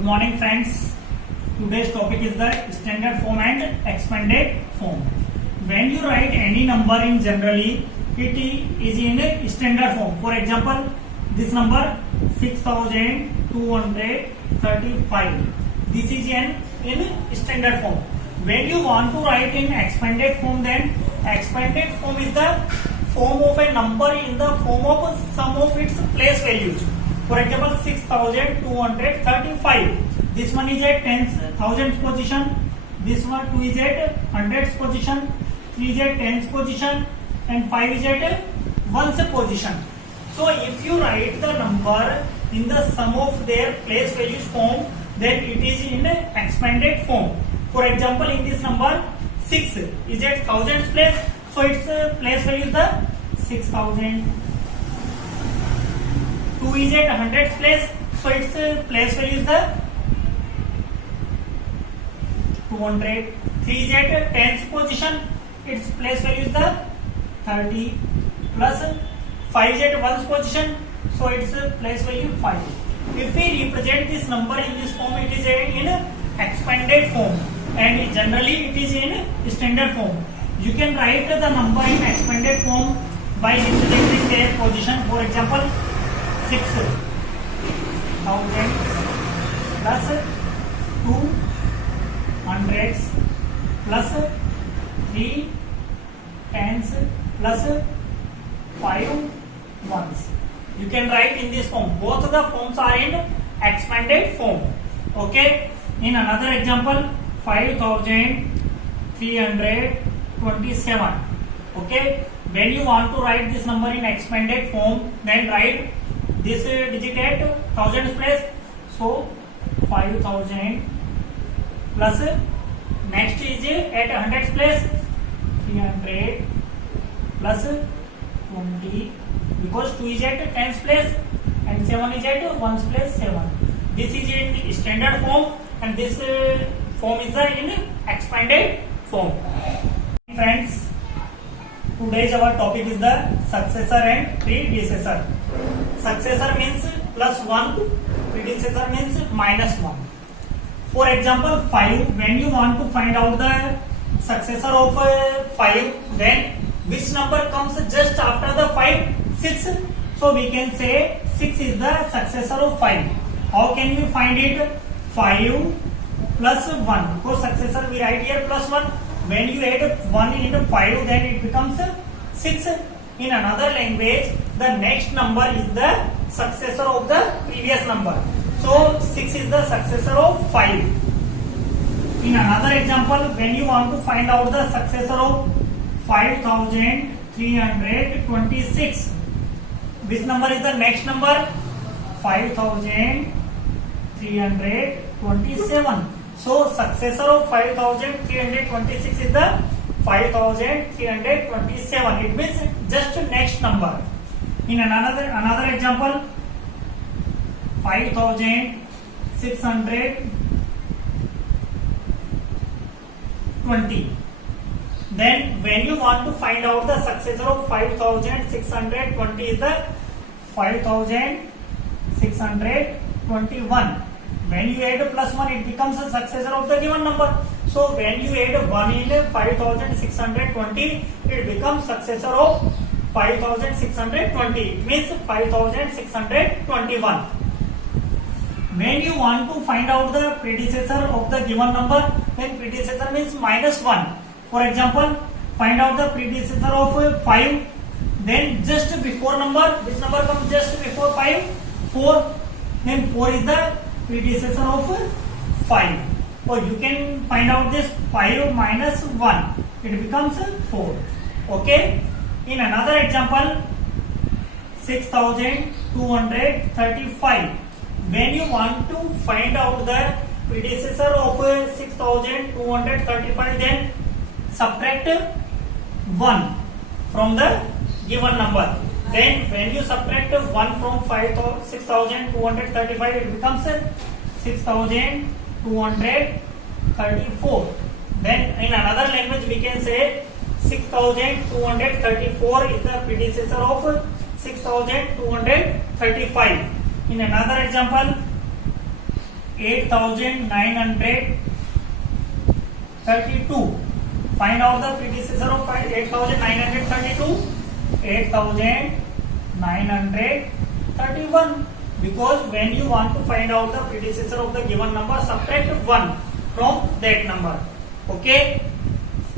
Good morning friends. Today's topic is the standard form and expanded form. When you write any number in generally, it is in a standard form. For example, this number 6235. This is in standard form. When you want to write in expanded form, then expanded form is the form of a number in the form of sum of its place values. For example, 6235. This one is at 10,000th position. This one 2 is at 100th position. 3 is at 10th position, and 5 is at 1st position. So if you write the number in the sum of their place values form, then it is in expanded form. For example, in this number 6 is at 1000th place, so its place value is the 6000. 2 is at 100th place, so its place value is the 200. 3 is at 10th position, its place value is the 30, plus 5 is at 1st position, so its place value 5. If we represent this number in this form, it is in expanded form, and generally it is in standard form. You can write the number in expanded form by representing their position. For example, 6,000 plus 2 hundreds plus 3 tens plus 5 ones. You can write in this form. Both the forms are in expanded form. Okay. In another example, 5327. Okay. When you want to write this number in expanded form, then write this digit at thousands place. So 5000 plus next is at hundreds place 300 plus 20, because 2 is at tens place and 7 is at ones place 7. This is in standard form, and this form is in expanded form. Friends, today's our topic is the successor and predecessor. Successor means plus 1, predecessor means minus 1. For example, 5. When you want to find out the successor of 5, then which number comes just after the 5? 6. So we can say 6 is the successor of 5. How can we find it? 5 plus 1. Because successor we write here plus 1. When you add 1 into 5, then it becomes 6. In another language, the next number is the successor of the previous number. So 6 is the successor of 5. In another example, when you want to find out the successor of 5326, which number is the next number? 5327. So successor of 5326 is the 5327. It means just next number. In another example, 5620. Then when you want to find out the successor of 5620 is the 5621. When you add plus 1, it becomes a successor of the given number. So when you add 1 in 5620, it becomes successor of 5620. It means 5621. When you want to find out the predecessor of the given number, then predecessor means minus 1. For example, find out the predecessor of 5. Then just before number, which number comes just before 5? 4. Then 4 is the predecessor of 5. Or you can find out this 5 minus 1. It becomes 4. Okay. In another example, 6235. When you want to find out the predecessor of 6235, then subtract 1 from the given number. Then when you subtract 1 from 6235, it becomes 6234. Then in another language we can say 6234 is the predecessor of 6235. In another example, 8,932. Find out the predecessor of 8,932. 8,931. Because when you want to find out the predecessor of the given number, subtract 1 from that number. Okay.